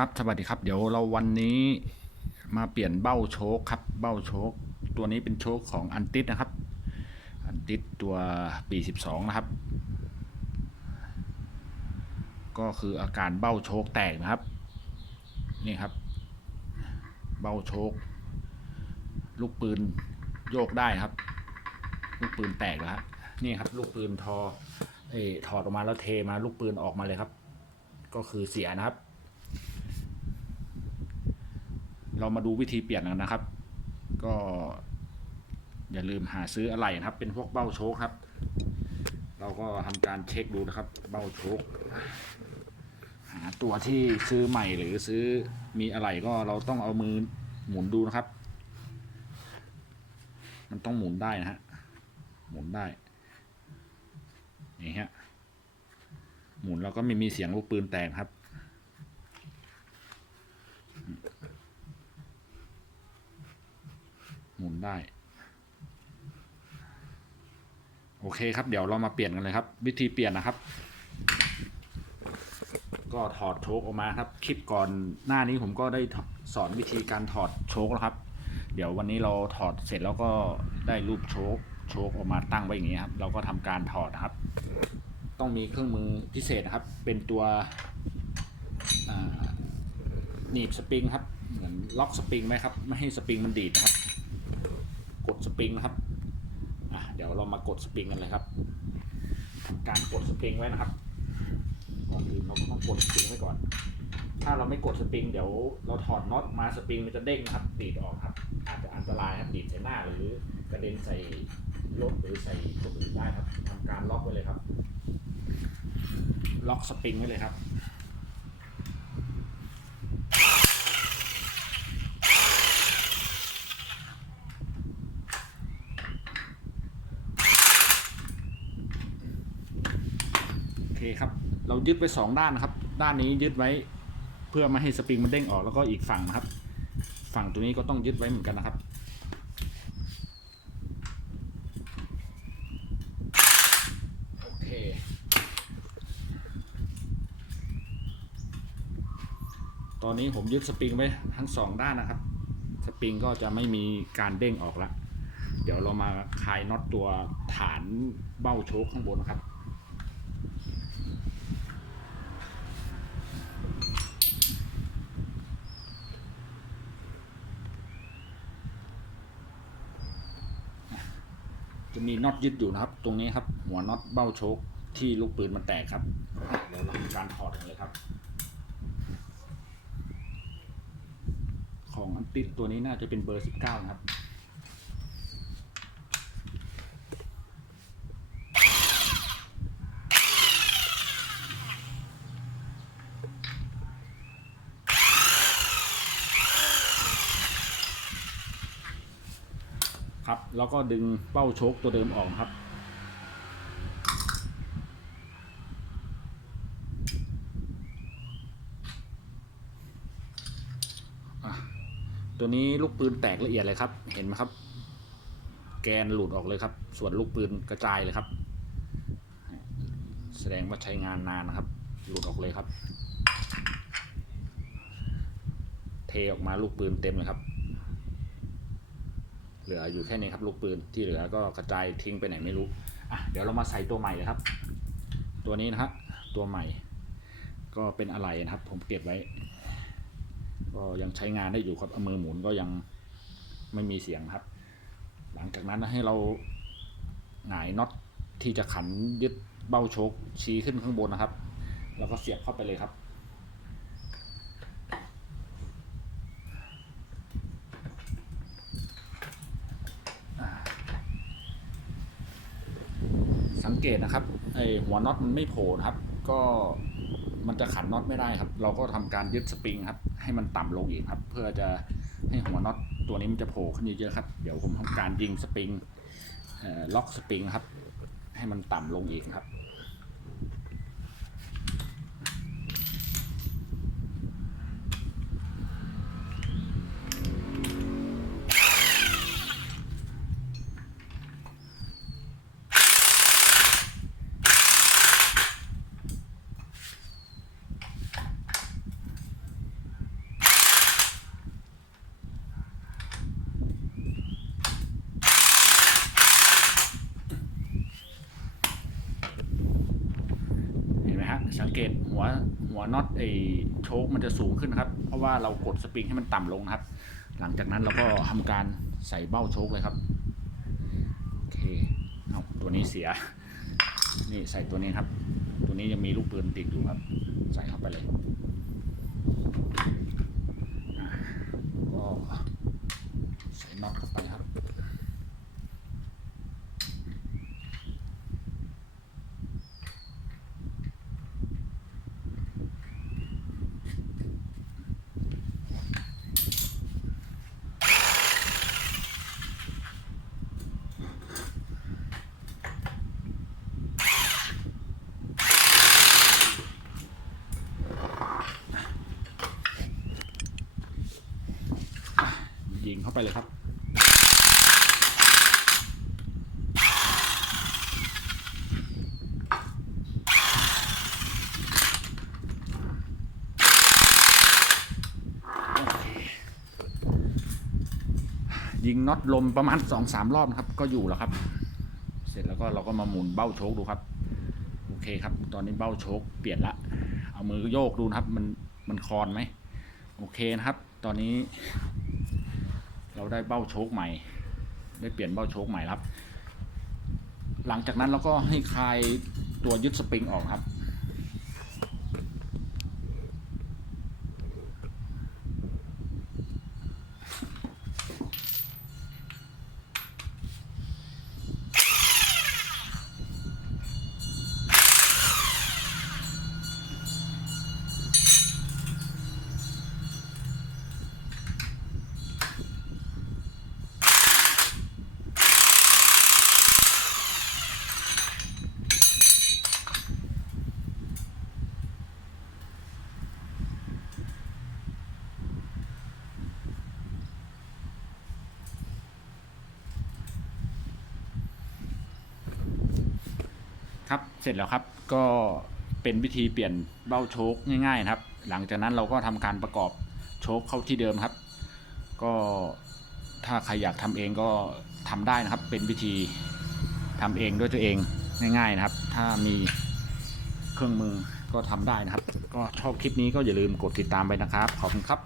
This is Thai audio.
ครับสวัสดีครับ เดี๋ยวเราวันนี้มาเปลี่ยนเบ้าโชคครับ เบ้าโชค ตัวนี้เป็นโชคของอันติสนะครับ อันติสตัวปี12นะครับ ก็คืออาการเบ้าโชคแตกนะครับ นี่ครับ เบ้าโชค ลูกปืนโยกได้ครับ ลูกปืนแตกแล้วฮะนี่ครับ ลูกปืนทอเอถอดออกมาแล้วเทมาลูกปืนออกมาเลยครับ ก็คือเสียนะครับ เรามาดูวิธีเปลี่ยนกันนะครับ ก็ อย่าลืมหาซื้ออะไรนะครับ เป็นพวกเบ้าโชคครับ เราก็ทำการเช็คดูนะครับ เบ้าโชคหาตัวที่ซื้อใหม่หรือซื้อมีอะไรก็เราต้องเอามือหมุนดูนะครับ มันต้องหมุนได้นะฮะหมุนได้นี่ฮะหมุนแล้วก็ไม่มีเสียงลูกปืนแตกครับ หมุนได้ โอเคครับ เดี๋ยวเรามาเปลี่ยนกันเลยครับ วิธีเปลี่ยนนะครับ ก็ถอดโชคออกมาครับ คลิปก่อนหน้านี้ผมก็ได้สอนวิธีการถอดโชคแล้วครับ เดี๋ยววันนี้เราถอดเสร็จแล้วก็ได้รูปโชคโชคออกมาตั้งไว้อย่างนี้ครับ เราก็ทำการถอดนะครับ ต้องมีเครื่องมือพิเศษนะครับ เป็นตัวหนีบสปริงครับ เหมือนล็อกสปริงไหมครับ ไม่ให้สปริงมันดีดนะครับ กดสปริงนะครับอะเดี๋ยวเรามากดสปริงกันเลยครับ การกดสปริงไว้นะครับก่อนอื่นเราก็ต้องกดสปริงไว้ก่อน ถ้าเราไม่กดสปริง เดี๋ยวเราถอดน็อตมาสปริงมันจะเด้งนะครับดีดออกครับ อาจจะอันตรายครับดีดใส่หน้าหรือกระเด็นใส่รถหรือใส่คนอื่นได้ครับทำการล็อกไว้เลยครับ ล็อกสปริงไว้เลยครับ คครับ เรายึดไว้สองด้านนะครับ ด้านนี้ยึดไว้เพื่อไม่ให้สปริงมันเด้งออกแล้วก็อีกฝั่งนะครับ ฝั่งตัวนี้ก็ต้องยึดไว้เหมือนกันนะครับโอเคตอนนี้ผมยึดสปริงไว้ทั้งสองด้านนะครับ สปริงก็จะไม่มีการเด้งออกละเดี๋ยวเรามาคลายน็อตตัวฐานเบ้าโชคข้างบนนะครับ จะมีน็อตยึดอยู่นะครับ ตรงนี้ครับ หัวน็อตเบ้าโชคที่ลูกปืนมันแตกครับเดี๋ยวเราทำการถอดกันเลยครับ ของอันติดตัวนี้น่าจะเป็นเบอร์ 19 นะครับ แล้วก็ดึงเป้าโชคตัวเดิมออกครับ ตัวนี้ลูกปืนแตกละเอียดเลยครับ เห็นไหมครับ แกนหลุดออกเลยครับ ส่วนลูกปืนกระจายเลยครับ แสดงว่าใช้งานนานนะครับ หลุดออกเลยครับ เทออกมาลูกปืนเต็มเลยครับ เหลืออยู่แค่นี้ครับลูกปืนที่เหลือก็กระจายทิ้งไปไหนไม่รู้อะเดี๋ยวเรามาใส่ตัวใหม่เลยครับ ตัวนี้นะครับตัวใหม่ ก็เป็นอะไรนะครับ ผมเก็บไว้ ก็ยังใช้งานได้อยู่ครับเอามือหมุนก็ยังไม่มีเสียงครับ หลังจากนั้นให้เราหงายน็อตที่จะขันยึดเบ้าโชคชี้ขึ้นข้างบนนะครับ แล้วก็เสียบเข้าไปเลยครับ สังเกตนะครับไอหัวน็อตมันไม่โผล่นะครับ ก็มันจะขันน็อตไม่ได้ครับ เราก็ทำการยึดสปริงครับ ให้มันต่ำลงอีกครับ เพื่อจะให้หัวน็อตตัวนี้มันจะโผล่ขึ้นเยอะๆครับ เดี๋ยวผมทำการยิงสปริงล็อกสปริงครับ ให้มันต่ำลงอีกครับ ค สังเกตหัวหัวน็อตไอโชคมันจะสูงขึ้นครับ เพราะว่าเรากดสปริงให้มันต่ำลงนะครับ หลังจากนั้นเราก็ทำการใส่เบ้าโชคเลยครับโอเคเอาตัวนี้เสีย นี่ใส่ตัวนี้ครับ ตัวนี้ยังมีลูกปืนติดอยู่ครับ ใส่เข้าไปเลยก็ใส่น็อตเข้าไปครับ ยิง เข้าไปเลยครับ ยิงน็อตลมประมาณสองสามรอบนะครับ ก็อยู่แล้วครับ เสร็จแล้วก็เราก็มาหมุนเบ้าโชคดูครับ โอเคครับ ตอนนี้เบ้าโชคเปลี่ยนละ เอามือโยกดูนะครับ มันมันคลอนไหม โอเคนะครับ ตอนนี้ เราได้เบ้าโชคใหม่ ได้เปลี่ยนเบ้าโชคใหม่ครับ หลังจากนั้นเราก็ให้คลายตัวยึดสปริงออกครับ ครับเสร็จแล้วครับก็เป็นวิธีเปลี่ยนเบ้าโชคง่ายๆนะครับ หลังจากนั้นเราก็ทำการประกอบโชคเข้าที่เดิมครับ ก็ถ้าใครอยากทำเองก็ทำได้นะครับ เป็นวิธีทำเองด้วยตัวเองง่ายๆนะครับ ถ้ามีเครื่องมือก็ทำได้นะครับ ก็ชอบคลิปนี้ก็อย่าลืมกดติดตามไปนะครับ ขอบคุณครับ